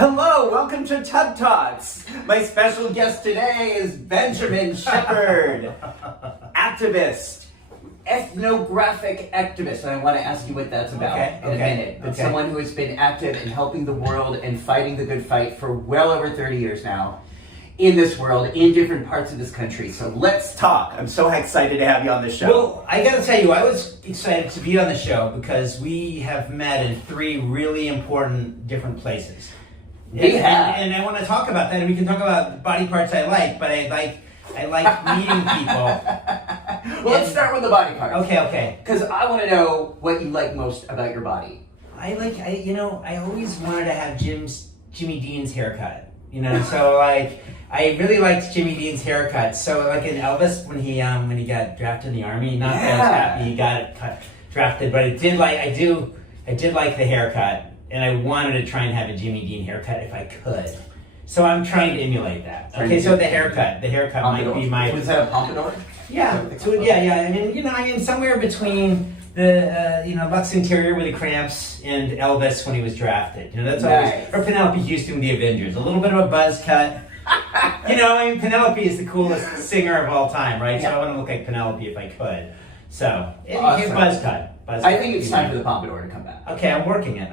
Hello, welcome to Tub Talks. My special guest today is Benjamin Shepard, activist, ethnographic activist. And I want to ask you what that's about in a minute. But someone who has been active in helping the world and fighting the good fight for well over 30 years now in this world, in different parts of this country. So let's talk. I'm so excited to have you on the show. Well, I got to tell you, I was excited to be on the show because we have met in three really important different places. And I want to talk about that, and we can talk about body parts I like, but I like meeting people. Well, let's start with the body parts. Okay. Because I want to know what you like most about your body. I always wanted to have Jimmy Dean's haircut. So like I really liked Jimmy Dean's haircut. So like in Elvis when he got drafted in the army, not that I was happy he got drafted, but I did like the haircut, and I wanted to try and have a Jimmy Dean haircut if I could. So I'm trying to emulate that. Okay, so the haircut might be my. Was that a pompadour? Yeah. So yeah. I mean, somewhere between the Lux Interior with the cramps and Elvis when he was drafted. That's always, or Penelope Houston with the Avengers. A little bit of a buzz cut. Penelope is the coolest singer of all time, right? So I want to look like Penelope if I could. So awesome. Buzz cut. I think it's time for the pompadour to come back. Okay, I'm working it.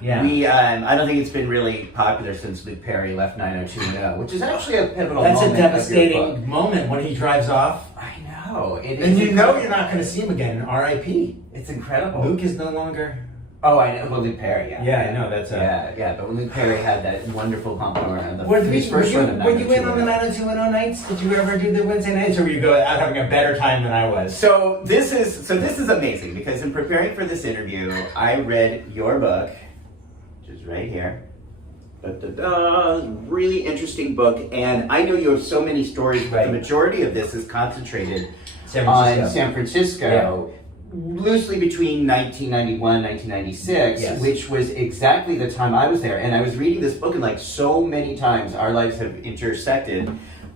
Yeah. I don't think it's been really popular since Luke Perry left 90210, which is actually a pivotal moment. That's a devastating moment when he drives off. I know. And you're not going to see him again. R.I.P. It's incredible. Luke is no longer. Oh, I know. Well, Luke Perry, yeah. Yeah, I know. That's Yeah, but when Luke Perry had that wonderful pompadour on were you in on the 90210 nights? Did you ever do the Wednesday nights, or were you out having a better time than I was? So this is amazing, because in preparing for this interview, I read your book, which is right here. Really interesting book, and I know you have so many stories, but the majority of this is concentrated on San Francisco. Yeah. Loosely between 1991 and 1996, which was exactly the time I was there. And I was reading this book, and like so many times our lives have intersected,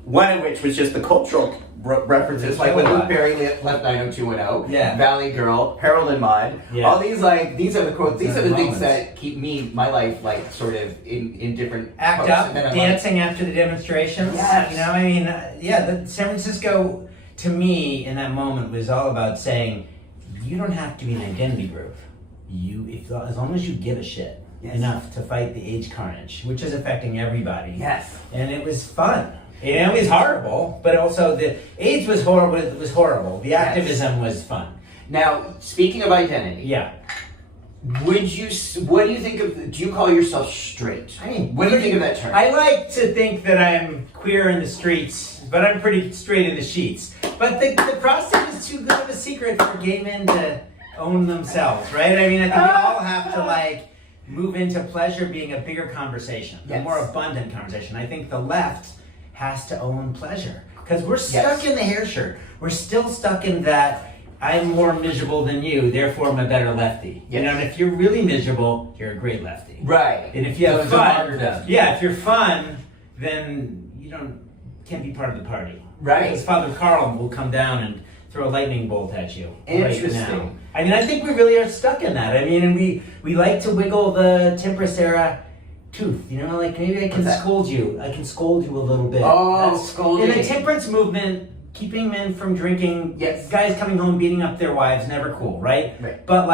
one of which was just the cultural references, like when Luke Perry left 90210, Valley Girl, Harold and Maude, all these these are the quotes, these are the things that keep my life like sort of in different act up, dancing after the demonstrations. Yes. San Francisco to me in that moment was all about saying, you don't have to be an identity group. As long as you give a shit enough to fight the AIDS carnage, which is affecting everybody. Yes. And it was fun. It was horrible, but also the AIDS was horrible. The activism was fun. Now, speaking of identity. What do you think of, do you call yourself straight? I mean, what do you think of that term? I like to think that I'm queer in the streets, but I'm pretty straight in the sheets. But the prostitute is too good of a secret for gay men to own themselves, right? I mean, I think we all have to move into pleasure being a bigger conversation, a more abundant conversation. I think the left has to own pleasure, because we're stuck in the hair shirt. We're still stuck in that I'm more miserable than you, therefore I'm a better lefty. And if you're really miserable, you're a great lefty. Right. And if you have fun, if you're fun, then you can't be part of the party. Right. Because Father Carl will come down and throw a lightning bolt at you. Interesting. Right now. I mean, I think we really are stuck in that. I mean, and we like to wiggle the temperance era tooth. Maybe I can scold you. I can scold you a little bit. Oh, scolding. In the temperance movement, keeping men from drinking, guys coming home beating up their wives, never cool, right? But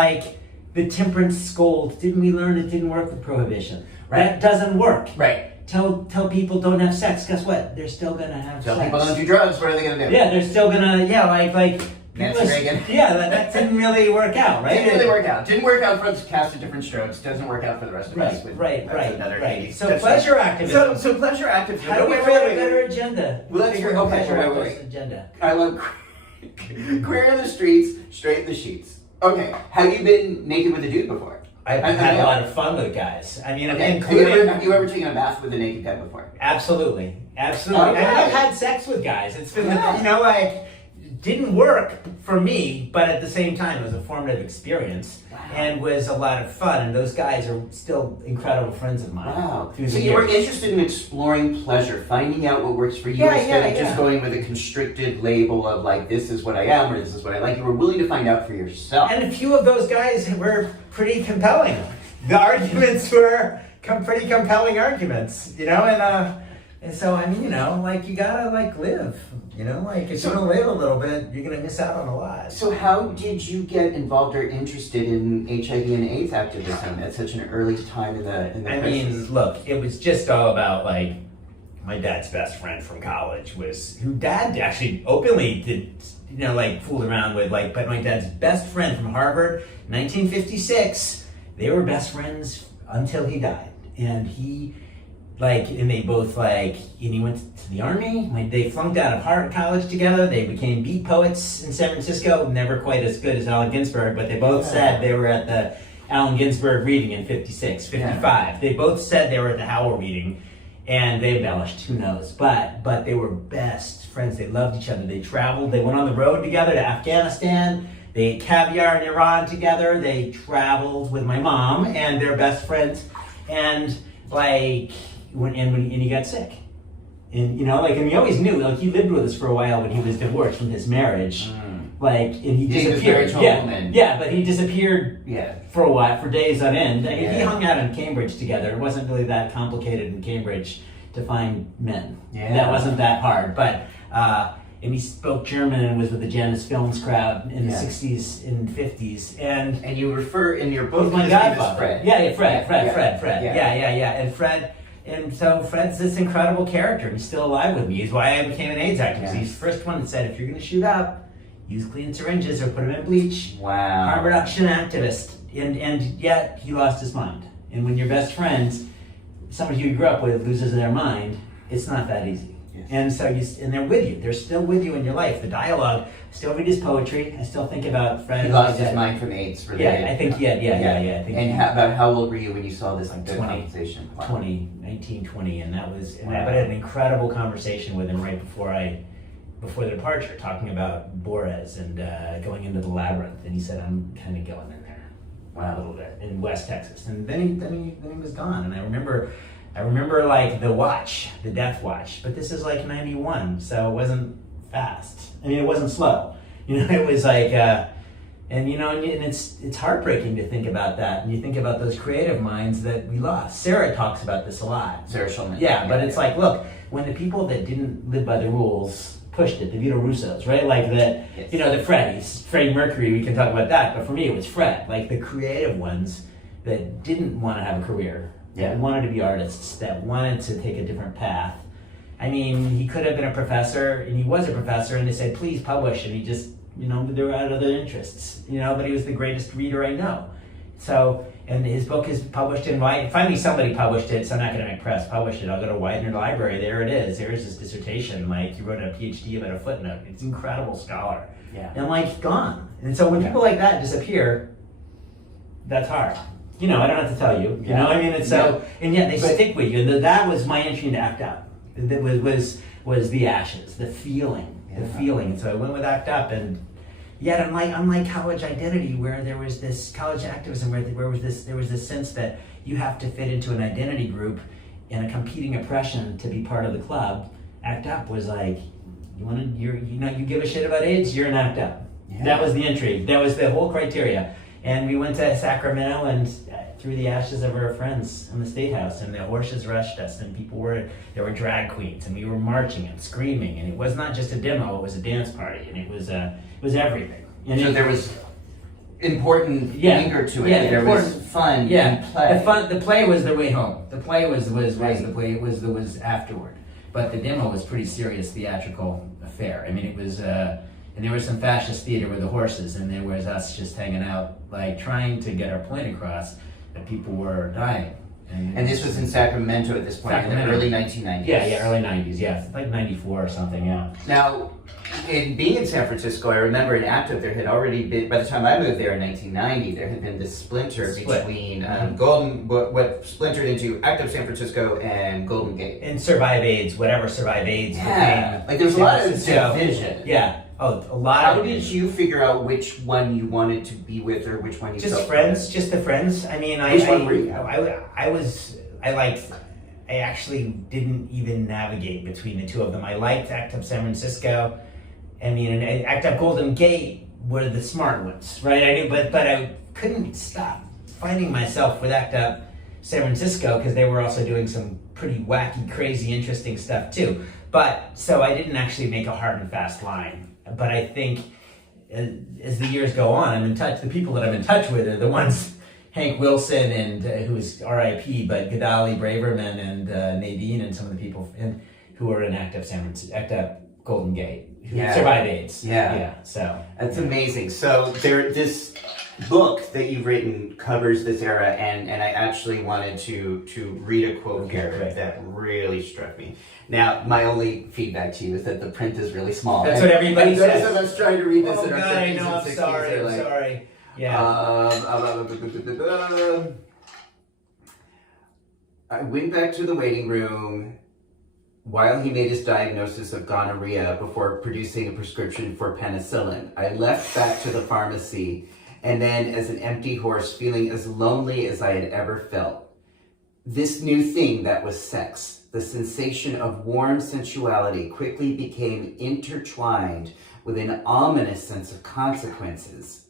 the temperance scold, didn't we learn it didn't work with prohibition? That doesn't work. Right. Tell people don't have sex. Guess what? They're still gonna have sex. Tell people don't do drugs. What are they gonna do? Yeah, they're still gonna. Nancy Reagan. Yeah, that didn't really work out, right? Didn't really work out. Didn't work out for us to cast a different strokes. Doesn't work out for the rest of us. Right. So pleasure activism. So pleasure activism. How do we create a better agenda? Well, let's wait. Agenda. I love queer in the streets, straight in the sheets. Okay. Have you been naked with a dude before? I've had a lot of fun with guys. I mean, have you ever taken a bath with a naked guy before? Absolutely. Okay. I've had sex with guys. It's been, didn't work for me, but at the same time, it was a formative experience and was a lot of fun. And those guys are still incredible friends of mine. Wow. So you were interested in exploring pleasure, finding out what works for you instead of just going with a constricted label of this is what I am or this is what I like. You were willing to find out for yourself. And a few of those guys were pretty compelling. The arguments were pretty compelling arguments, and so, I mean, you gotta, live, if you don't live a little bit, you're gonna miss out on a lot. So how did you get involved or interested in HIV and AIDS activism at such an early time in the crisis? mean, look, it was just all about, my dad's best friend from college who dad actually openly did, fooled around with, but my dad's best friend from Harvard, 1956, they were best friends until he died. And and they both, and he went to the army, they flunked out of Harvard College together, they became beat poets in San Francisco, never quite as good as Allen Ginsberg, but they both said they were at the Allen Ginsberg reading in 56, 55. Yeah. They both said they were at the Howell reading. And they embellished, who knows? But they were best friends. They loved each other. They traveled. They went on the road together to Afghanistan. They ate caviar in Iran together. They traveled with my mom, and they're best friends. And when he got sick, and and he always knew. He lived with us for a while when he was divorced from his marriage. And he disappeared. But he disappeared for a while, for days on end. I mean, he hung out in Cambridge together. It wasn't really that complicated in Cambridge to find men. That wasn't that hard. But and he spoke German and was with the Janus Films crowd in the 60s and 50s. And you refer in your book my godfather. Fred. Fred. And Fred. And so Fred's this incredible character. He's still alive with me. He's why I became an AIDS activist. He's the first one that said, if you're going to shoot up, use clean syringes or put them in bleach. Wow. Harm reduction activist. And yet he lost his mind. And when your best friends, somebody you grew up with, loses their mind, it's not that easy. Yes. And so and they're with you. They're still with you in your life. The dialogue, still read his poetry. I still think about Fred. He lost his mind from AIDS. I think he had. I think. And about how old were you when you saw this conversation? 1920, and that was. And I had an incredible conversation with him right before the departure, talking about Borez and going into the labyrinth, and he said, "I'm kind of going in there, a little bit in West Texas." And then he was gone. And I remember the death watch. But this is 91, so it wasn't fast. I mean, it wasn't slow. It was and it's heartbreaking to think about that. And you think about those creative minds that we lost. Sarah talks about this a lot. Sarah Schulman. Yeah, but it's look, when the people that didn't live by the rules pushed it, the Vito Russos, right? The Freddie Mercury, we can talk about that, but for me it was Fred, the creative ones that didn't want to have a career, that wanted to be artists, that wanted to take a different path. I mean, he could have been a professor, and he was a professor, and they said, please publish, and he just, there were other interests, but he was the greatest reader I know. So, and his book is published in Widener. Finally, somebody published it. Some academic press published it. I'll go to Widener Library. There it is. There's his dissertation. He wrote a PhD about a footnote. It's an incredible scholar. Yeah. And gone. And so when people like that disappear, that's hard. I don't have to tell you. It's so. And yet they stick with you. And that was my entry into ACT UP. That was the ashes, the feeling, And so I went with ACT UP and. Yet, unlike college identity, where there was this college activism, where there was this sense that you have to fit into an identity group and a competing oppression to be part of the club. ACT UP was you give a shit about AIDS, you're an ACT UP. Yeah. That was the entry. That was the whole criteria. And we went to Sacramento and threw the ashes of our friends in the State House, and the horses rushed us, and there were drag queens, and we were marching and screaming, and it was not just a demo, it was a dance party, and it was everything. And so there was important anger to it. There was fun and play. The play was the way home. The play was the play. It was afterward. But the demo was pretty serious theatrical affair. I mean, it was. And there was some fascist theater with the horses, and there was us just hanging out, trying to get our point across that people were dying. And this was in Sacramento at this point, in the early 1990s. Yeah, early 90s, 94 or something, Now, in being in San Francisco, I remember in ACT UP there had already been, by the time I moved there in 1990, there had been this splinter between what splintered into ACT UP San Francisco and Golden Gate. And Survive AIDS, whatever Survive AIDS became. There was a lot of division. Yeah. Oh, a lot. How did you figure out which one you wanted to be with, or which one you just friends, just the friends? I mean, which one were you? I actually didn't even navigate between the two of them. I liked ACT UP San Francisco. I mean, and ACT UP Golden Gate were the smart ones, right? I knew, but I couldn't stop finding myself with ACT UP San Francisco because they were also doing some pretty wacky, crazy, interesting stuff too. But so I didn't actually make a hard and fast line. But I think as the years go on, I'm in touch. The people that I'm in touch with are the ones, Hank Wilson and who's R.I.P. but Gadali Braverman and Nadine and some of the people who are in ACT UP Golden Gate who survived AIDS. Yeah. So that's amazing. So this book that you've written covers this era, and I actually wanted to read a quote here that really struck me. Now, my only feedback to you is that the print is really small. That's what everybody says. I was trying to read this in our 50s I know, and I'm 60s. sorry, I'm sorry. Yeah. I went back to the waiting room while he made his diagnosis of gonorrhea before producing a prescription for penicillin. I left back to the pharmacy, and then as an empty horse, feeling as lonely as I had ever felt. This new thing that was sex, the sensation of warm sensuality, quickly became intertwined with an ominous sense of consequences.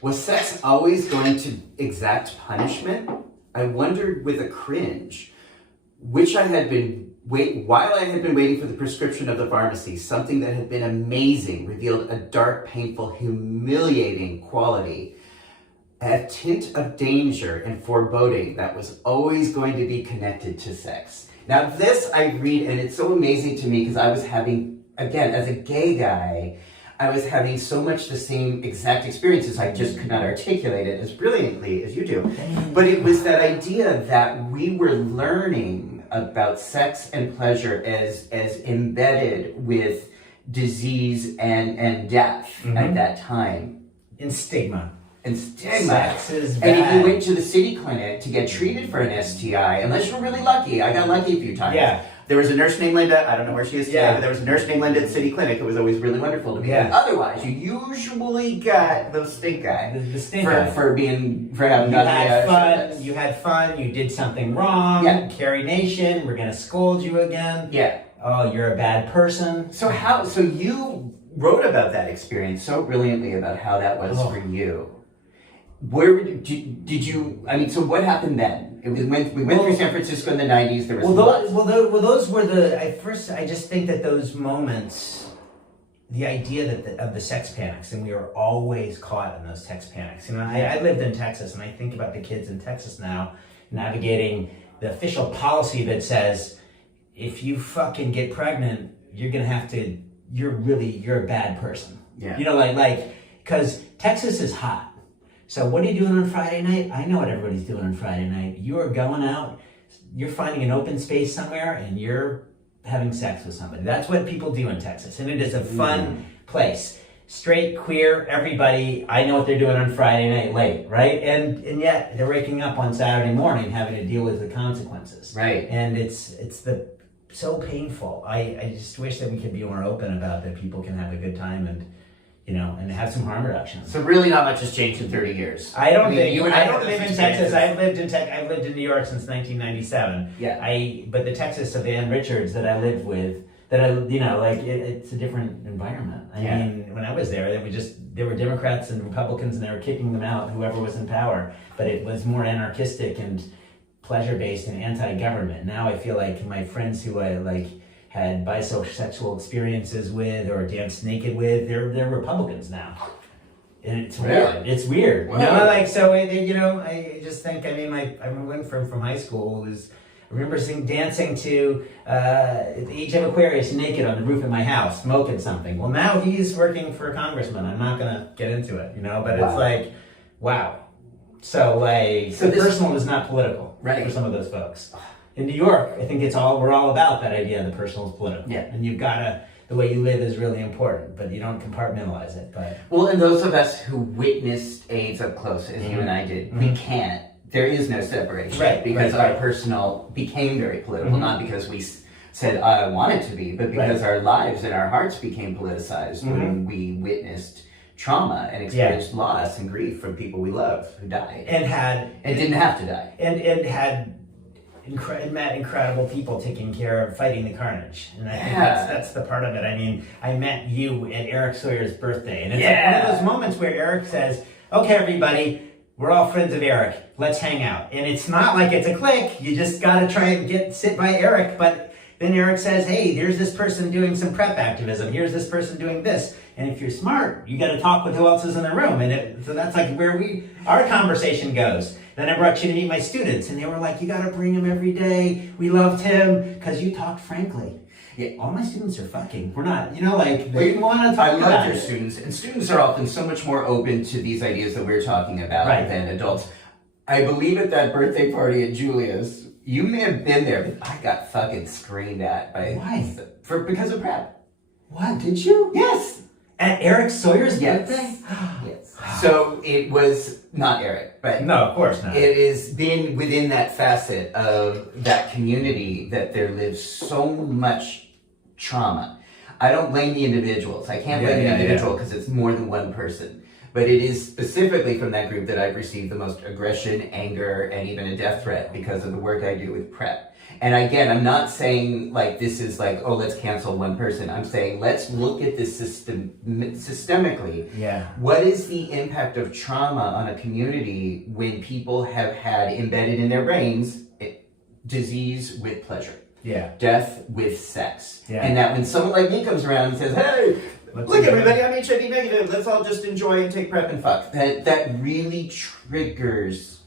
Was sex always going to exact punishment? I wondered with a cringe, while I had been waiting for the prescription of the pharmacy, something that had been amazing revealed a dark, painful, humiliating quality, a tint of danger and foreboding that was always going to be connected to sex. Now this I read, and it's so amazing to me because I was having, again, as a gay guy, I was having so much the same exact experiences. I just could not articulate it as brilliantly as you do. But it was that idea that we were learning about sex and pleasure as embedded with disease and death at that time. And stigma. Sex is bad. And if you went to the city clinic to get treated for an STI, unless you were really lucky, I got lucky a few times. Yeah. There was a nurse named Linda, I don't know where she is today, but there was a nurse named Linda at the city clinic. It was always really wonderful to me. Yeah. Otherwise, you usually got the stink guy. The stink guy. For having You had fun, you did something wrong, Carrie Nation, we're gonna scold you again. Yeah. Oh, you're a bad person. So you wrote about that experience so brilliantly about how that was for you. Where did you? I mean, so what happened then? It was we went through San Francisco in the '90s. There was those were the. I just think that those moments, the idea of the sex panics, and we were always caught in those sex panics. You know, I lived in Texas, and I think about the kids in Texas now navigating the official policy that says if you fucking get pregnant, you're gonna have to. You're a bad person. Yeah. You know, like because Texas is hot. So what are you doing on Friday night? I know what everybody's doing on Friday night. You are going out, you're finding an open space somewhere, and you're having sex with somebody. That's what people do in Texas, and it is a fun place. Straight, queer, everybody, I know what they're doing on Friday night late, right? And yet, they're waking up on Saturday morning having to deal with the consequences. Right. And it's so painful. I just wish that we could be more open about that people can have a good time and have some harm reduction. So really not much has changed in 30 years. I don't live in Texas. I've lived in New York since 1997. Yeah. But the Texas of Ann Richards that I lived with, it's a different environment. I mean, when I was there, there were Democrats and Republicans, and they were kicking them out, whoever was in power. But it was more anarchistic and pleasure-based and anti-government. Now I feel like my friends who I had bisexual experiences with or danced naked with, they're Republicans now. And it's weird. It's weird. Wow. I just think, I went from high school, I remember dancing to the Age of Aquarius naked on the roof of my house, smoking something. Well, now he's working for a congressman. I'm not going to get into it, but it's like, wow. So personal is not political for some of those folks. In New York, I think we're all about that idea the personal is political. Yeah. And you've got the way you live is really important, but you don't compartmentalize it. Well, and those of us who witnessed AIDS up close, as you and I did, we can't. There is no separation. Right. Because our personal became very political, not because we said, I want it to be, but because our lives and our hearts became politicized when we witnessed trauma and experienced loss and grief from people we love who died. And didn't have to die. And had met incredible people taking care of fighting the carnage, and I think that's the part of it. I mean, I met you at Eric Sawyer's birthday, and it's like one of those moments where Eric says, "Okay, everybody, we're all friends of Eric. Let's hang out. And it's not like it's a clique. You just got to try and sit by Eric. But then Eric says, hey, there's this person doing some prep activism. Here's this person doing this. And if you're smart, you got to talk with who else is in the room. And so that's like where our conversation goes. Then I brought you to meet my students. And they were like, you got to bring him every day. We loved him because you talked frankly. Yeah, all my students are fucking. We're not, like, they want to talk about I love your students, and students are often so much more open to these ideas that we're talking about than adults. I believe at that birthday party at Julia's, you may have been there, but I got fucking screamed at by... Why? Because of prep. What, did you? Yes! At Eric Sawyer's birthday? Yes. So it was not Eric, but... No, of course not. It has been within that facet of that community that there lives so much trauma. I don't blame the individuals. I can't blame the individual because it's more than one person. But it is specifically from that group that I've received the most aggression, anger, and even a death threat because of the work I do with PrEP. And again, I'm not saying like this is like, oh, let's cancel one person. I'm saying let's look at this systemically. Yeah. What is the impact of trauma on a community when people have had embedded in their brains disease with pleasure? Yeah. Death with sex. Yeah. And that when someone like me comes around and says, hey, look everybody, I'm HIV negative, let's all just enjoy and take PrEP and fuck. That really triggers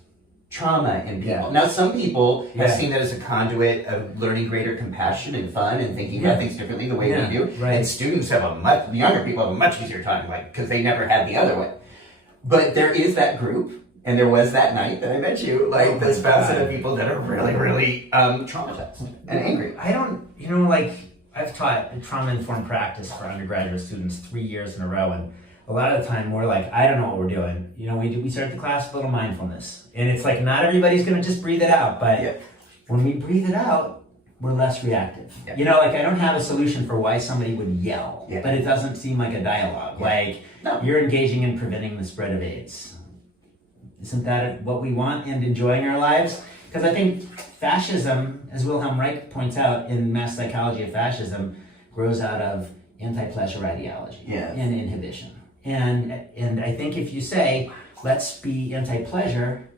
trauma in people. Yeah. Now some people have seen that as a conduit of learning greater compassion and fun and thinking about things differently the way we do. Right. And students have younger people have a much easier time, because they never had the other way. But there is that group. And there was that night that I met you, this facet of people that are really, really traumatized and angry. I've taught trauma-informed practice for undergraduate students 3 years in a row, and a lot of the time we're like, I don't know what we're doing. We start the class with a little mindfulness. And it's like, not everybody's gonna just breathe it out, but when we breathe it out, we're less reactive. Yeah. I don't have a solution for why somebody would yell, but it doesn't seem like a dialogue. No. You're engaging in preventing the spread of AIDS. Isn't that what we want and enjoying our lives? Because I think fascism, as Wilhelm Reich points out in Mass Psychology of Fascism, grows out of anti-pleasure ideology and inhibition. And I think if you say, let's be anti-pleasure,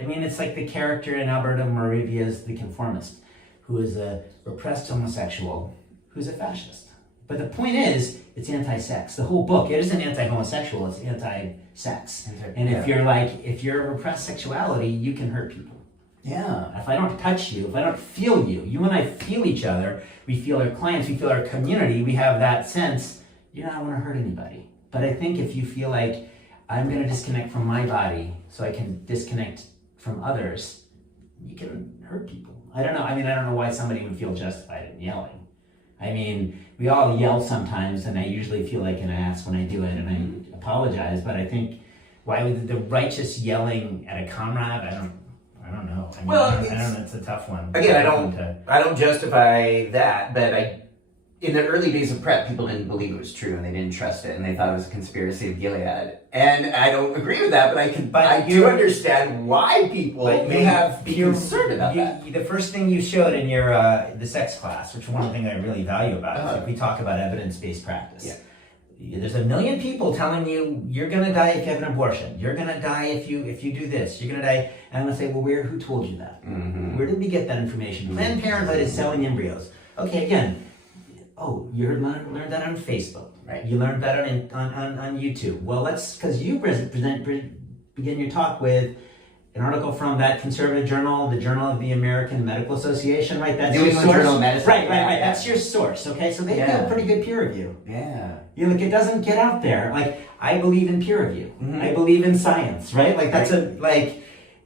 it's like the character in Alberto Moravia's The Conformist, who is a repressed homosexual who's a fascist. But the point is, it's anti-sex. The whole book, it isn't anti-homosexual, it's anti-sex. And if you're a repressed sexuality, you can hurt people. Yeah. If I don't touch you, if I don't feel you, you and I feel each other, we feel our clients, we feel our community, we have that sense, you're not going to hurt anybody. But I think if you feel like, I'm going to disconnect from my body so I can disconnect from others, you can hurt people. I don't know. I don't know why somebody would feel justified in yelling. We all yell sometimes, and I usually feel like an ass when I do it, and I apologize, but I think, why would the righteous yelling at a comrade? I don't know. I don't know. It's a tough one. Again, I don't justify that, but in the early days of PrEP, people didn't believe it was true, and they didn't trust it, and they thought it was a conspiracy of Gilead. And I don't agree with that, but I do understand why people may be concerned about that. The first thing you showed in your the sex class, which is one of the things I really value about it, is like we talk about evidence-based practice. Yeah. There's 1 million people telling you you're gonna die if you have an abortion. You're gonna die if you do this. You're gonna die. And I'm gonna say, well, who told you that? Mm-hmm. Where did we get that information? Mm-hmm. Planned Parenthood is selling embryos. Okay, again. Oh, you learned that on Facebook, right? You learned that on YouTube. Well, because you begin your talk with an article from that conservative journal, the Journal of the American Medical Association, right? That's your source. Journal of Medicine. Right. That's your source, okay? So they have pretty good peer review. Yeah. It doesn't get out there. I believe in peer review. Mm-hmm. I believe in science, right?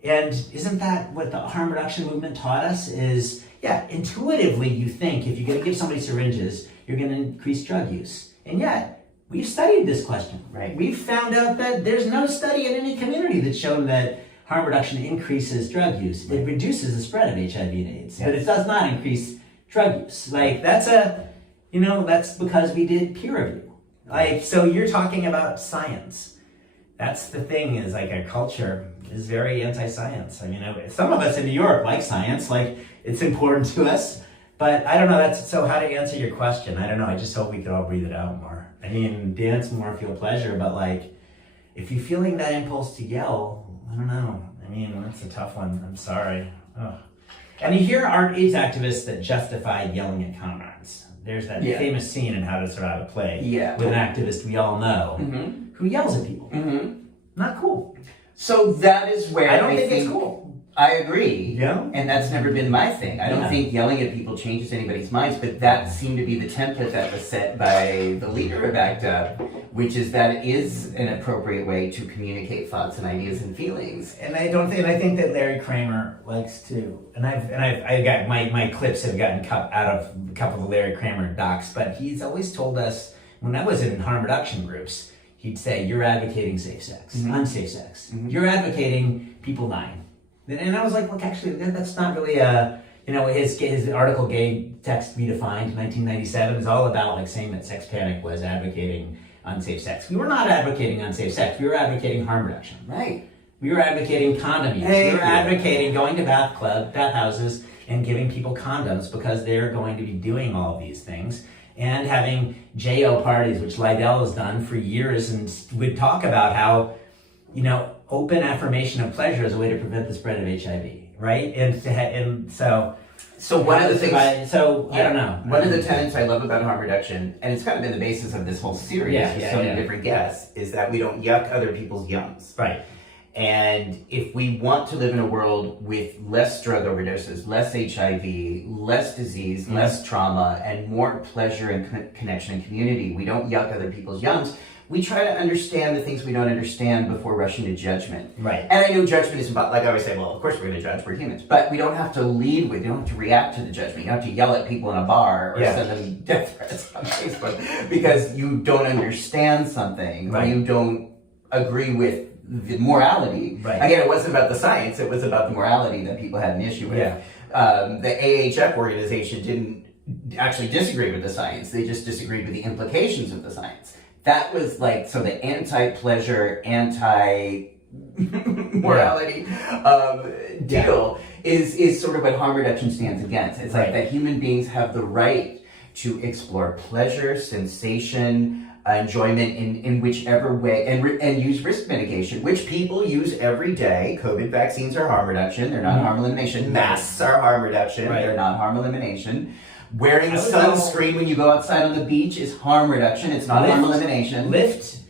And isn't that what the harm reduction movement taught us is... Yeah, intuitively you think if you're going to give somebody syringes, you're going to increase drug use. And yet, we've studied this question. Right. We've found out that there's no study in any community that's shown that harm reduction increases drug use. Right. It reduces the spread of HIV and AIDS, but it does not increase drug use. That's because we did peer review. So you're talking about science. That's the thing, is our culture is very anti-science. Some of us in New York like science, it's important to us, but I don't know. So how to answer your question, I don't know. I just hope we could all breathe it out more. Dance more, feel pleasure, but if you're feeling that impulse to yell, I don't know. I mean, that's a tough one. I'm sorry. Ugh. And you hear AIDS activists that justify yelling at comrades. There's that famous scene in How to Survive a Plague with an activist we all know who yells at people. Not cool. So that is where I don't think it's cool. I agree. Yeah. And that's never been my thing. I don't think yelling at people changes anybody's minds, but that seemed to be the template that was set by the leader of ACT UP, which is that it is an appropriate way to communicate thoughts and ideas and feelings. And I think that Larry Kramer likes to, and I've got my clips have gotten cut out of a couple of Larry Kramer docs, but he's always told us, when I was in harm reduction groups, he'd say, you're advocating safe sex, unsafe sex. You're advocating people dying. And I was like, look, actually, that's not really his article, Gay Text Redefined, 1997, is all about like saying that Sex Panic was advocating unsafe sex. We were not advocating unsafe sex. We were advocating harm reduction. Right. We were advocating condom use. We were advocating going to bathhouses and giving people condoms because they're going to be doing all of these things. And having JO parties, which Lydell has done for years, and would talk about how, open affirmation of pleasure is a way to prevent the spread of HIV, right? And so one of the things, I don't know. One of the tenets I love about harm reduction, and it's kind of been the basis of this whole series with so many different guests, is that we don't yuck other people's yums. Right. And if we want to live in a world with less drug overdoses, less HIV, less disease, less trauma, and more pleasure and connection and community, we don't yuck other people's yums. We try to understand the things we don't understand before rushing to judgment. Right. And I know judgment is about, like I always say, well, of course we're going to judge, we're humans. But we don't have to lead with, you don't have to react to the judgment. You don't have to yell at people in a bar or send them death threats on Facebook because you don't understand something or you don't agree with the morality. Right. Again, it wasn't about the science, it was about the morality that people had an issue with. Yeah. The AHF organization didn't actually disagree with the science, they just disagreed with the implications of the science. That was like, so the anti-pleasure, anti-morality deal is sort of what harm reduction stands against. It's like that human beings have the right to explore pleasure, sensation, enjoyment in whichever way, and use risk mitigation, which people use every day. COVID vaccines are harm reduction, they're not harm elimination. Masks are harm reduction, they're not harm elimination. Wearing sunscreen when you go outside on the beach is harm reduction, it's not harm elimination.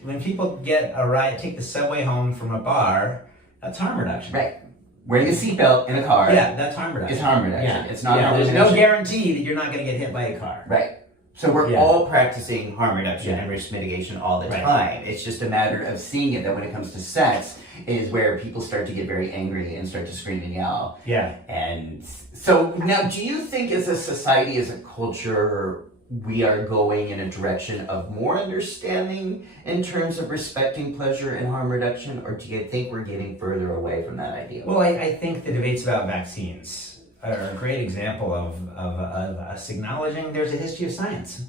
When people get a ride, take the subway home from a bar, that's harm reduction. Right. Wearing a seatbelt in a car. Yeah, that's harm reduction. It's harm reduction. Yeah. It's not harm there's elimination. no guarantee that you're not going to get hit by a car. Right. So we're all practicing harm reduction and risk mitigation all the time. It's just a matter of seeing it that when it comes to sex is where people start to get very angry and start to scream and yell. Yeah. And so now, do you think as a society, as a culture, we are going in a direction of more understanding in terms of respecting pleasure and harm reduction, or do you think we're getting further away from that idea? Well, I think the debates about vaccines are a great example of us acknowledging there's a history of science.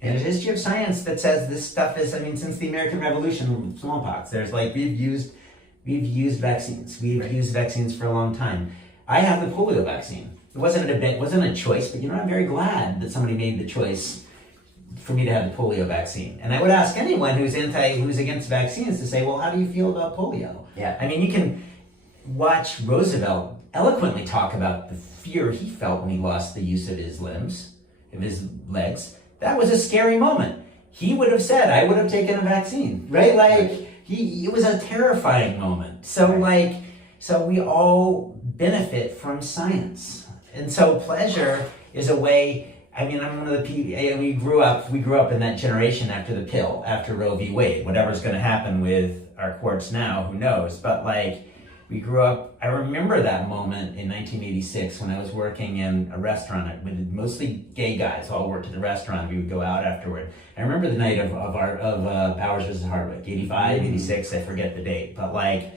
And there's a history of science that says this stuff is, since the American Revolution, smallpox, there's like, we've used vaccines. We've used vaccines for a long time. I have the polio vaccine. It wasn't a choice, but I'm very glad that somebody made the choice for me to have the polio vaccine. And I would ask anyone who's against vaccines to say, well, how do you feel about polio? Yeah. You can watch Roosevelt eloquently talk about the fear he felt when he lost the use of his limbs, of his legs. That was a scary moment. He would have said, I would have taken a vaccine, right? It was a terrifying moment. So we all benefit from science. And so pleasure is a way, I'm one of the people, we grew up in that generation after the pill, after Roe v. Wade. Whatever's going to happen with our courts now, who knows? But we grew up, I remember that moment in 1986 when I was working in a restaurant with mostly gay guys, all worked at the restaurant. We would go out afterward. I remember the night of Powers versus Hardwick, 85, 86, I forget the date. But I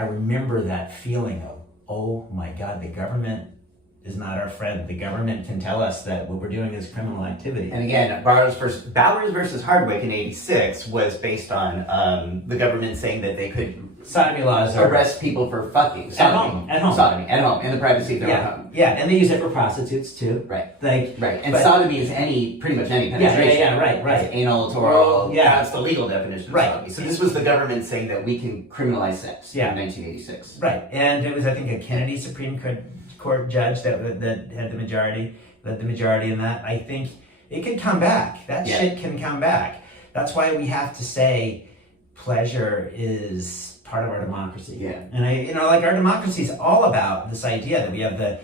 remember that feeling of, oh my God, the government is not our friend. The government can tell us that what we're doing is criminal activity. And again, Bowers versus Hardwick in 86 was based on the government saying that they could sodomy laws are arrest people for fucking home. Sodomy at home, in the privacy of their own home. Yeah, and they use it for prostitutes too. Right. Right. And sodomy is pretty much any penetration. Right. It's anal, oral. Yeah. That's the legal definition of sodomy. So this was the government saying that we can criminalize sex in 1986. Right. And it was, I think, a Kennedy Supreme Court judge that had led the majority in that. I think it could come back. That shit can come back. That's why we have to say pleasure is part of our democracy. Yeah. And our democracy is all about this idea that we have the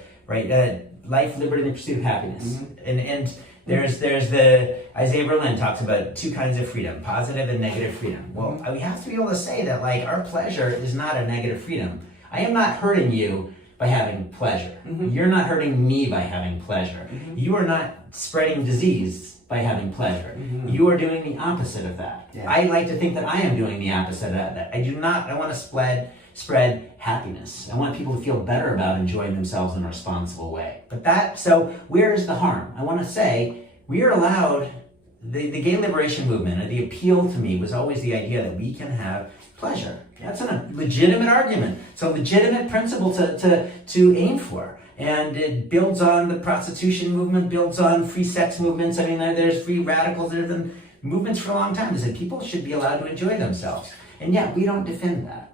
life, liberty, and the pursuit of happiness. Mm-hmm. And there's the Isaiah Berlin talks about two kinds of freedom, positive and negative freedom. Well, we have to be able to say that our pleasure is not a negative freedom. I am not hurting you by having pleasure. Mm-hmm. You're not hurting me by having pleasure. Mm-hmm. You are not spreading disease by having pleasure. Mm-hmm. You are doing the opposite of that. Yeah. I like to think that I am doing the opposite of that. I want to spread happiness. I want people to feel better about enjoying themselves in a responsible way. So where is the harm? I want to say, we are allowed, the gay liberation movement, and the appeal to me was always the idea that we can have pleasure. That's a legitimate argument. It's a legitimate principle to aim for. And it builds on the prostitution movement, builds on free sex movements. I mean, there's free radicals. There's been movements for a long time that said people should be allowed to enjoy themselves. And yet, we don't defend that.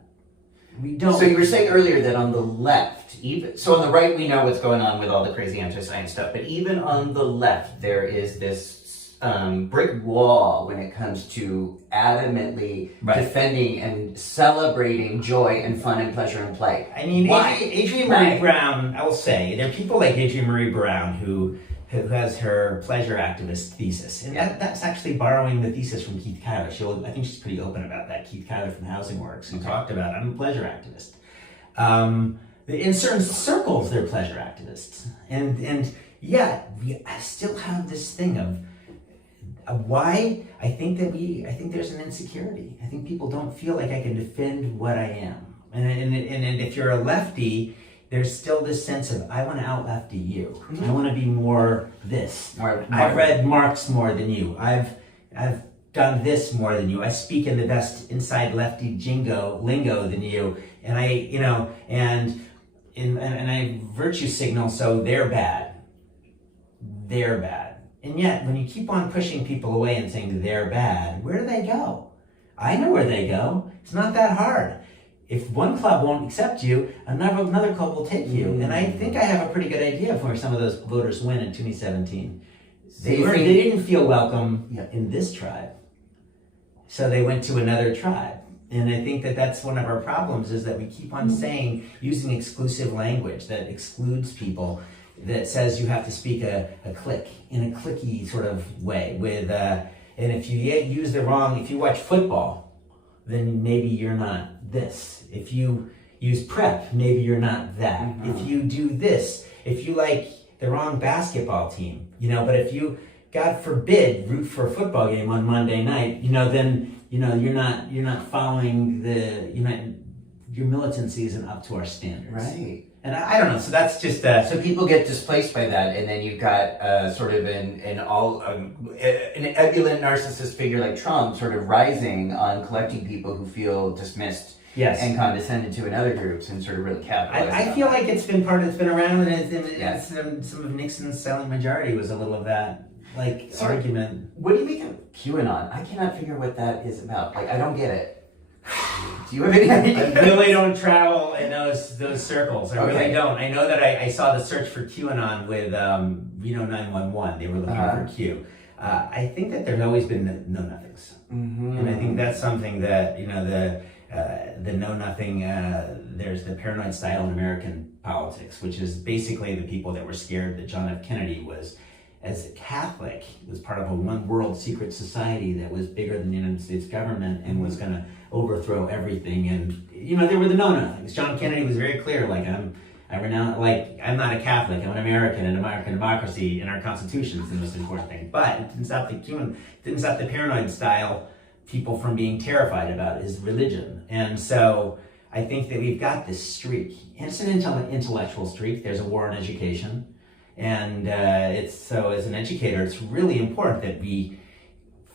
We don't. So you were saying earlier that on the left, so on the right, we know what's going on with all the crazy anti-science stuff. But even on the left, there is this brick wall when it comes to adamantly defending and celebrating joy and fun and pleasure and play. I mean, Adrienne Marie Brown, I will say, there are people like Adrienne Marie Brown who has her pleasure activist thesis. And that's actually borrowing the thesis from Keith Kyler. I think she's pretty open about that. Keith Kyler from Housing Works, who talked about, I'm a pleasure activist. In certain circles, they're pleasure activists. And yet, we still have this thing of why I think there's an insecurity. I think people don't feel like I can defend what I am. And if you're a lefty, there's still this sense of, I want to out-lefty you. Mm-hmm. I want to be more this. I've read Marx more than you. I've done this more than you. I speak in the best inside lefty lingo than you. And I virtue signal, so they're bad. They're bad. And yet, when you keep on pushing people away and saying they're bad, where do they go? I know where they go. It's not that hard. If one club won't accept you, another club will take you. And I think I have a pretty good idea of where some of those voters went in 2017. They didn't feel welcome in this tribe. So they went to another tribe. And I think that's one of our problems, is that we keep on using exclusive language that excludes people, that says you have to speak a clique in a cliquey sort of way and if you watch football, then maybe you're not this. If you use prep, maybe you're not that. Mm-hmm. If you do this, if you like the wrong basketball team, but if you, God forbid, root for a football game on Monday night, then you're not following your militancy isn't up to our standards. Right. And I don't know, so that's just so people get displaced by that, and then you've got sort of an ebullient narcissist figure like Trump sort of rising on collecting people who feel dismissed and condescended to in other groups, and sort of really capitalizing. I feel like it's been around, and some of Nixon's silent majority was a little of that argument. What do you make of QAnon? I cannot figure what that is about. I don't get it. Do you have any idea? I really don't travel in those circles. I really don't. I know that I saw the search for QAnon with Reno 911. They were looking for Q. I think that there's always been no nothings, and I think that's something that the know nothing. There's the paranoid style in American politics, which is basically the people that were scared that John F. Kennedy was, as a Catholic, was part of a one world secret society that was bigger than the United States government and was going to overthrow everything. And there were the know-nothings. John Kennedy was very clear, I'm not a Catholic, I'm an American, and American democracy and our Constitution is the most important thing. But it didn't stop the paranoid style people from being terrified about his religion. And so I think that we've got this streak, and it's an intellectual streak. There's a war on education. And as an educator, it's really important that we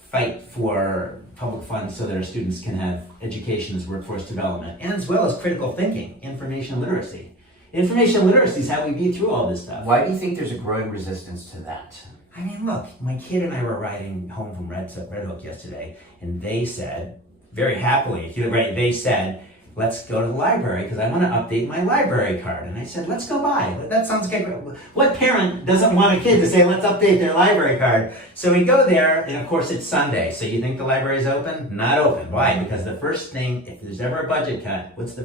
fight for public funds so that our students can have education as workforce development, and as well as critical thinking, information literacy. Information literacy is how we beat through all this stuff. Why do you think there's a growing resistance to that? I mean, look, my kid and I were riding home from Red Hook yesterday, and they said, very happily, they said, let's go to the library because I want to update my library card. And I said, let's go by. That sounds good. What parent doesn't want a kid to say, let's update their library card? So we go there, and of course it's Sunday. So you think the library's open? Not open. Why? Because the first thing, if there's ever a budget cut, what's the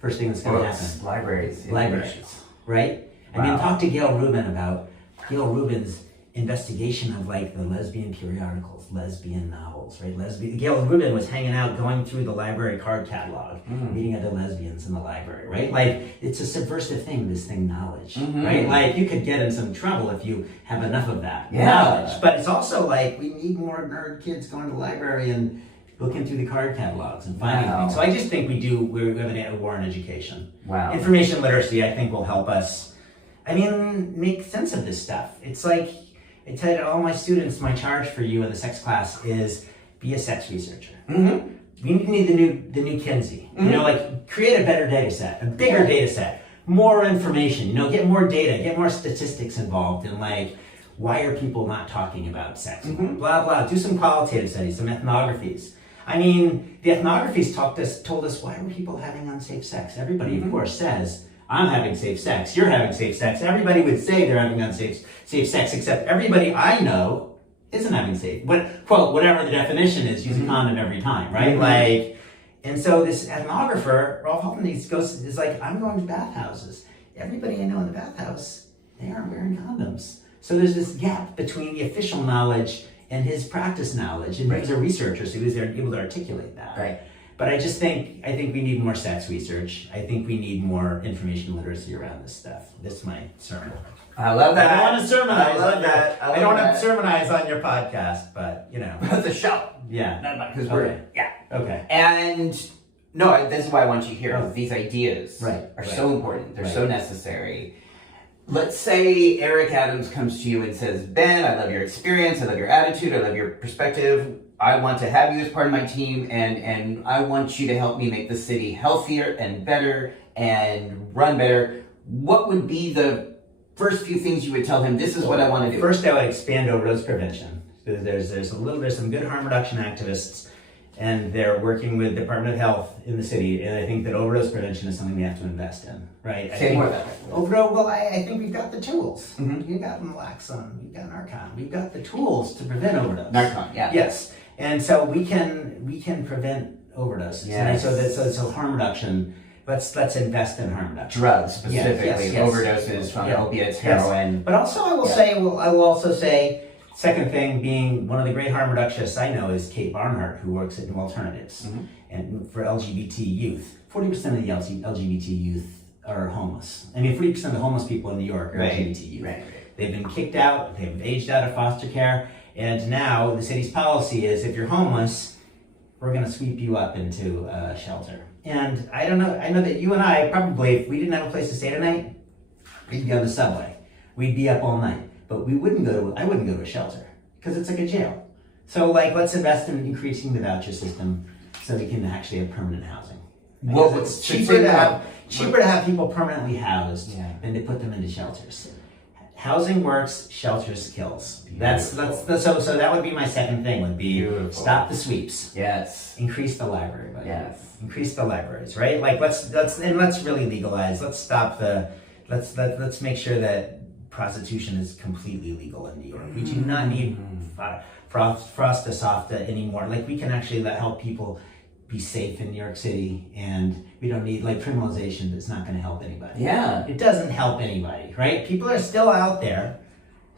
first thing that's going to happen? Libraries. Libraries, right? Wow. I mean, talk to Gail Rubin about Gail Rubin's investigation of like the lesbian periodicals, lesbian novels, right? Gail Rubin was hanging out, going through the library card catalog, meeting other lesbians in the library, right? Like, it's a subversive thing, this thing, knowledge, right? Like, you could get in some trouble if you have enough of that knowledge. But it's also like, we need more nerd kids going to the library and looking through the card catalogs and finding things. So I just think we have a war on education. Wow. Information literacy, I think, will help us, make sense of this stuff. It's like, I tell all my students, my charge for you in the sex class is be a sex researcher. We need the new Kinsey. Create a better data set, a bigger data set, more information. Get more data, get more statistics involved, and why are people not talking about sex? Blah blah. Do some qualitative studies, some ethnographies. The ethnographies told us why were people having unsafe sex. Everybody, of course, says, I'm having safe sex, you're having safe sex. Everybody would say they're having unsafe sex, except everybody I know isn't having safe. But, quote, whatever the definition is, use a condom every time, right? And so this ethnographer, Rolf Halton, is like, I'm going to bathhouses. Everybody I know in the bathhouse, they aren't wearing condoms. So there's this gap between the official knowledge and his practice knowledge. And he was a researcher, so he was able to articulate that. Right. But I think we need more sex research. I think we need more information literacy around this stuff. This is my sermon. I love that. I don't want to sermonize. I love that. I don't want to sermonize on your podcast, but It's a show. Yeah. Because Okay. And no, this is why I want you here. These ideas are so important. They're so necessary. Let's say Eric Adams comes to you and says, Ben, I love your experience. I love your attitude. I love your perspective. I want to have you as part of my team, and I want you to help me make the city healthier and better and run better. What would be the first few things you would tell him? This is what I want to do. First, I would expand overdose prevention. There's some good harm reduction activists, and they're working with the Department of Health in the city. And I think that overdose prevention is something we have to invest in, right? Say more about that. I think we've got the tools. We've got naloxone, we've got Narcan, we've got the tools to prevent overdose. Narcan, yeah. Yes. And so we can prevent overdoses. Yes. And so harm reduction. Let's invest in harm reduction. Drugs specifically, yes. overdoses from opiates, heroin. But also, I will also say, second thing being one of the great harm reductionists I know is Kate Barnhart, who works at New Alternatives, and for LGBT youth. 40% of the LGBT youth are homeless. 40% of the homeless people in New York are LGBT youth. Right. They've been kicked out. They've aged out of foster care. And now the city's policy is if you're homeless, we're going to sweep you up into a shelter. And I know that you and I probably, if we didn't have a place to stay tonight, we'd be on the subway. We'd be up all night. But I wouldn't go to a shelter because it's like a jail. So let's invest in increasing the voucher system so we can actually have permanent housing. Well, it's cheaper to have people permanently housed than to put them into shelters. Housing works, shelters kills. So that would be my second thing. Would be stop the sweeps. Yes. Increase the library budget. Yes. Increase the libraries. Right. Let's really legalize. Let's stop let's make sure that prostitution is completely legal in New York. We do not need Frosta anymore. We can actually help people be safe in New York City, and we don't need criminalization that's not going to help anybody. Yeah. It doesn't help anybody, right? People are still out there,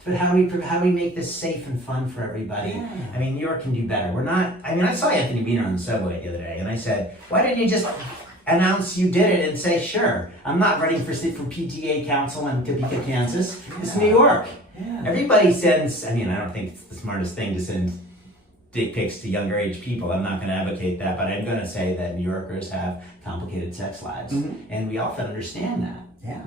but how do we make this safe and fun for everybody? Yeah. New York can do better. We're not, I saw Anthony Weiner on the subway the other day, and I said, why didn't you just announce you did it and say, sure, I'm not running for PTA council in Topeka, Kansas. It's New York. Yeah. Everybody sends, I don't think it's the smartest thing to send dick pics to younger age people. I'm not going to advocate that, but I'm going to say that New Yorkers have complicated sex lives, and we often understand that. Yeah.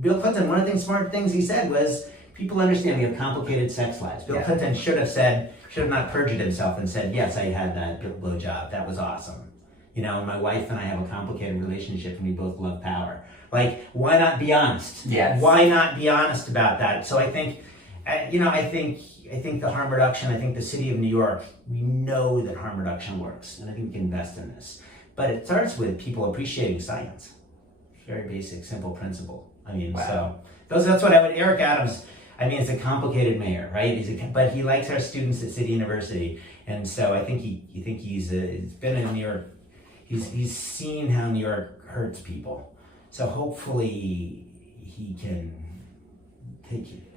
Bill Clinton, one of the smart things he said was, people understand we have complicated sex lives. Bill Clinton should have not perjured himself and said, yes, I had that blowjob. That was awesome. You know, my wife and I have a complicated relationship and we both love power. Like, why not be honest? Yes. Why not be honest about that? So I think, I think the harm reduction, I think the city of New York, we know that harm reduction works, and I think we can invest in this. But it starts with people appreciating science. Very basic, simple principle. I mean, so that's what Eric Adams, I mean, it's a complicated mayor, right? But he likes our students at City University, and so I think he's been in New York. He's seen how New York hurts people. So hopefully he can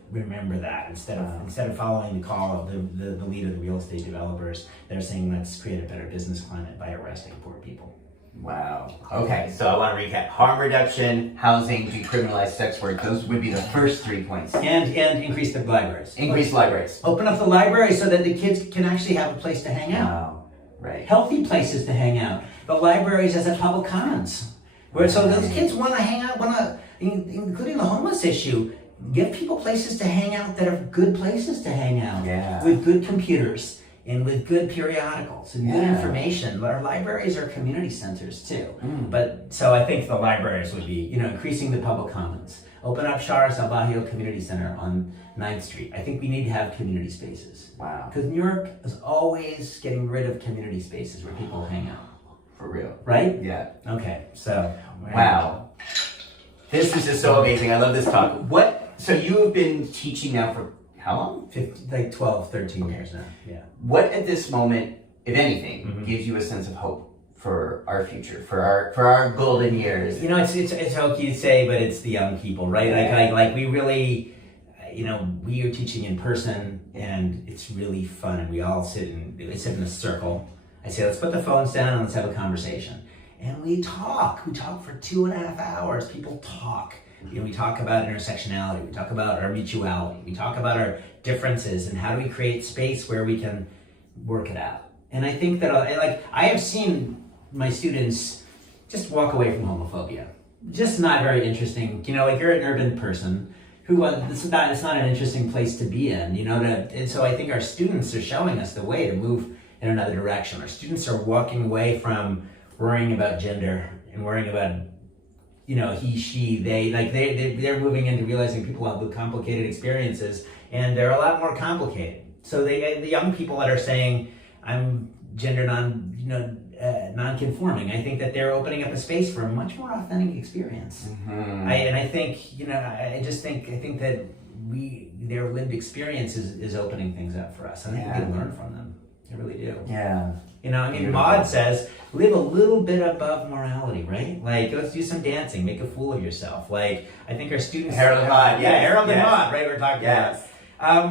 remember that instead of following the call of the lead of the real estate developers. They're saying let's create a better business climate by arresting poor people. Wow. Okay, so I want to recap: harm reduction, housing, decriminalize sex work. Those would be the first 3 points. And increase the libraries. Increase libraries. Open up the library so that the kids can actually have a place to hang out. Wow. Right. Healthy places to hang out. The libraries as a public commons. So those kids want to hang out, including the homeless issue. Give people places to hang out that are good places to hang out. Yeah. With good computers and with good periodicals and good information. Our libraries are community centers too. But so I think the libraries would be, increasing the public commons. Open up Shara Salvajio Community Center on 9th Street. I think we need to have community spaces. Wow. Because New York is always getting rid of community spaces where people hang out. For real. Right? Yeah. Okay, so. Wow. This is just so amazing. I love this talk. So you have been teaching now for how long? 12, 13 years now. Yeah. What at this moment, if anything, gives you a sense of hope for our future, for our golden years? It's hokey to say, but it's the young people, right? Yeah. Like we really, we are teaching in person, and it's really fun. And we all sit in a circle. I say, let's put the phones down and let's have a conversation. And we talk. We talk for 2.5 hours. People talk. We talk about intersectionality. We talk about our mutuality. We talk about our differences and how do we create space where we can work it out. And I think that, I have seen my students just walk away from homophobia. Just not very interesting. You're an urban person who, it's not an interesting place to be in, and so I think our students are showing us the way to move in another direction. Our students are walking away from worrying about gender and worrying about he, she, they, they're moving into realizing people have complicated experiences, and they're a lot more complicated. So the young people that are saying, I'm gender non-conforming, I think that they're opening up a space for a much more authentic experience. I think that their lived experience is opening things up for us. I think we can learn from them. I really do. Yeah. Maud says, live a little bit above morality, right? Let's do some dancing, make a fool of yourself. I think our students... Harold and Maude, yeah. Harold and Maude, right? We're talking about.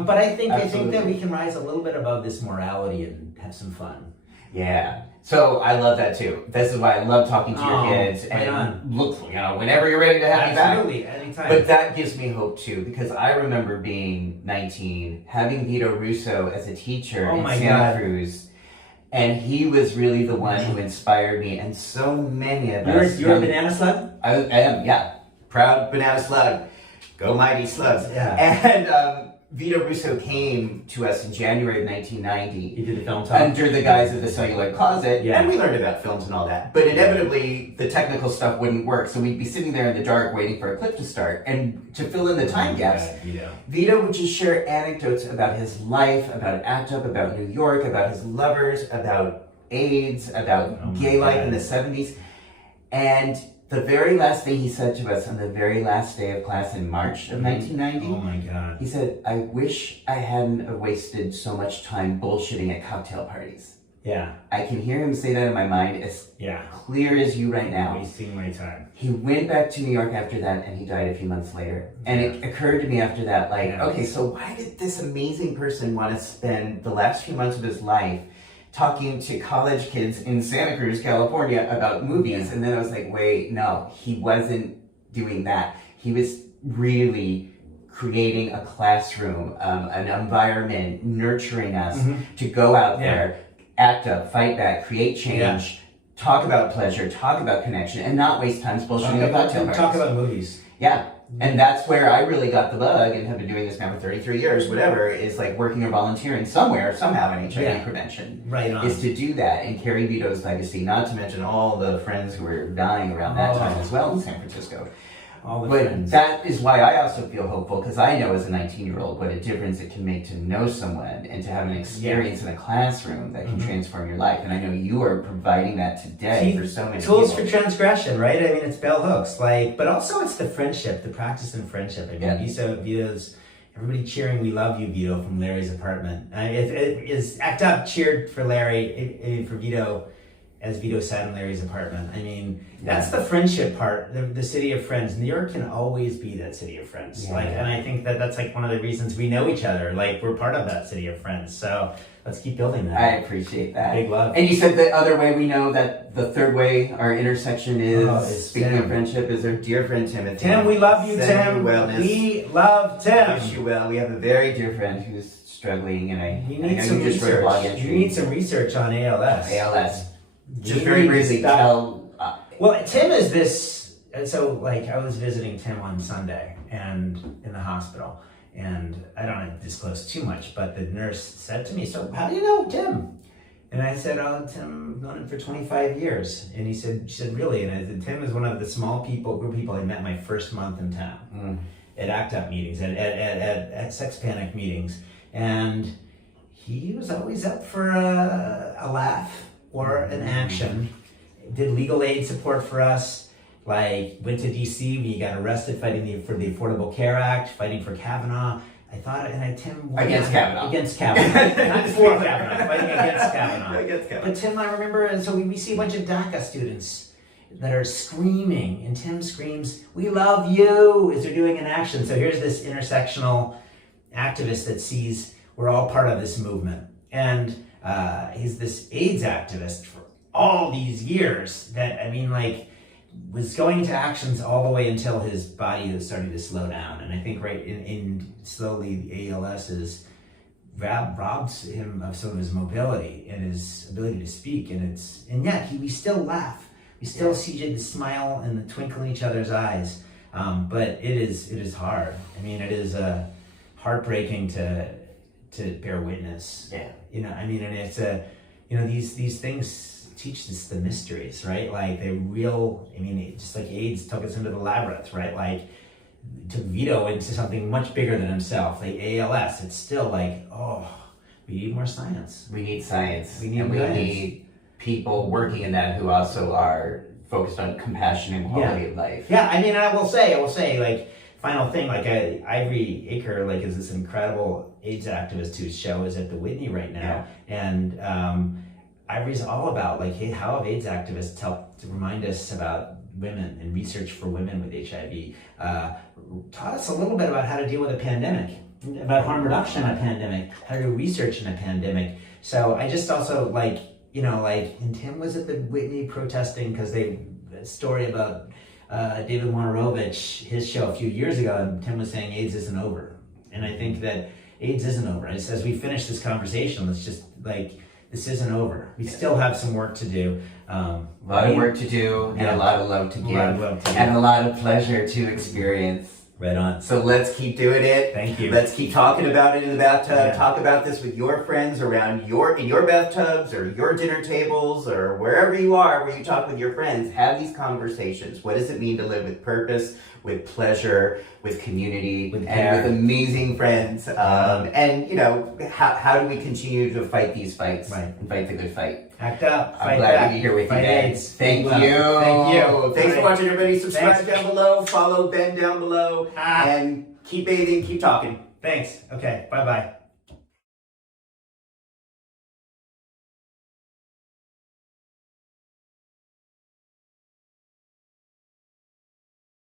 But I think that we can rise a little bit above this morality and have some fun. Yeah. So I love that too. This is why I love talking to your kids. And look, whenever you're ready to have me back. Absolutely, anytime. But that gives me hope too, because I remember being 19, having Vito Russo as a teacher in Santa Cruz. And he was really the one who inspired me, and so many of us. You're a banana slug? I am, yeah. Proud banana slug. Go mighty slugs. Yeah. And Vito Russo came to us in January of 1990. He did the film talk. Under the guise of the celluloid closet. Yeah. And we learned about films and all that. But inevitably, the technical stuff wouldn't work. So we'd be sitting there in the dark waiting for a clip to start. And to fill in the time gaps, Vito would just share anecdotes about his life, about ACT UP, about New York, about his lovers, about AIDS, about gay life in the 70s. And the very last thing he said to us on the very last day of class in March of 1990, oh my God, he said, I wish I hadn't wasted so much time bullshitting at cocktail parties. Yeah. I can hear him say that in my mind as clear as you right now. Wasting my time. He went back to New York after that, and he died a few months later. And it occurred to me after that, okay, so why did this amazing person want to spend the last few months of his life talking to college kids in Santa Cruz, California about movies? And then I was like, wait, no, he wasn't doing that. He was really creating a classroom, an environment, nurturing us to go out there, act up, fight back, create change, talk about pleasure, talk about connection, and not waste time bullshitting about cocktail parties. Talk about movies. Yeah. And that's where I really got the bug and have been doing this now for 33 years, whatever, is like working or volunteering somewhere, somehow in HIV prevention. Right on. Is to do that and carry Vito's legacy, not to mention all the friends who were dying around that time as well in San Francisco. All the but friends. That is why I also feel hopeful, because I know as a 19-year-old what a difference it can make to know someone and to have an experience in a classroom that can transform your life. And I know you are providing that today for so many tools people. for transgression, right? I mean, it's bell hooks, like, but also it's the friendship, the practice in friendship. I mean, Vito's, everybody cheering, "We love you, Vito," from Larry's apartment. It is ACT UP cheered for Larry, for Vito, as Vito sat in Larry's apartment. I mean, that's the friendship part, the city of friends. New York can always be that city of friends. And I think that's like one of the reasons we know each other. Like, we're part of that city of friends. So let's keep building that. I appreciate that. Big love. And you said the other way we know that the third way, our intersection is, speaking of friendship, is our dear friend Timothy. Tim, we love you, Send Tim. you wellness. We love Tim. Wish you well. We have a very dear friend who's struggling, and I You know need some you just wrote a blog research. entry. You need some research on ALS. ALS. Just You very need to briefly stop. tell. Well, Tim is this. So, like, I was visiting Tim on Sunday and in the hospital, and I don't want to disclose too much, but the nurse said to me, "So, how do you know Tim?" And I said, "Oh, Tim, I've known him for 25 years." And she said, "Really?" And I said, "Tim is one of the small group of people I met my first month in town at ACT UP meetings, at Sex Panic meetings, and he was always up for a laugh or an action. Did legal aid support for us, like went to DC when he got arrested fighting for the Affordable Care Act, fighting for Kavanaugh. I thought, and Tim Against Kavanaugh. Against Kavanaugh. Not for Kavanaugh, fighting against Kavanaugh. Against Kavanaugh. But Tim, I remember, and so we see a bunch of DACA students that are screaming, and Tim screams, "We love you," as they're doing an action. So here's this intersectional activist that sees we're all part of this movement. And he's this AIDS activist for all these years that, I mean, like, was going to actions all the way until his body was starting to slow down. And I think right in slowly the ALS is robs him of some of his mobility and his ability to speak. And yet we still laugh. We still see the smile and the twinkle in each other's eyes. But it is hard. I mean, it is heartbreaking to bear witness. Yeah. You know, I mean, and it's these things teach us the mysteries, right? Like just like AIDS took us into the labyrinth, right? Like took Vito into something much bigger than himself, like ALS. It's still like, we need more science. We need science. We need and we science. need people working in that who also are focused on compassion and quality of life. Yeah, I mean, I will say, like, final thing, like Ivory Aker, like, is this incredible AIDS activist whose show is at the Whitney right now, and Ivory's all about, like, hey, how have AIDS activists helped to remind us about women and research for women with HIV, taught us a little bit about how to deal with a pandemic, about harm reduction in a pandemic, how to do research in a pandemic. So I just also, like, and Tim was at the Whitney protesting because a story about David Wojnarowicz, his show a few years ago, and Tim was saying AIDS isn't over. And I think that AIDS isn't over. As we finish this conversation, let's just, like, this isn't over. We still have some work to do. A lot of work to do, and a lot of love to give, and a lot of pleasure to experience. Right on. So let's keep doing it. Thank you. Let's keep talking about it in the bathtub. Talk about this with your friends around in your bathtubs or your dinner tables or wherever you are where you talk with your friends. Have these conversations. What does it mean to live with purpose, with pleasure, with community, with amazing friends? And how do we continue to fight these fights and fight the good fight? Act up. I'm glad to be here with you, Ben. Thank you. Thank you. Thanks for watching, everybody. Subscribe down below. Follow Ben down below. And keep bathing. Keep talking. Thanks. Okay. Bye-bye.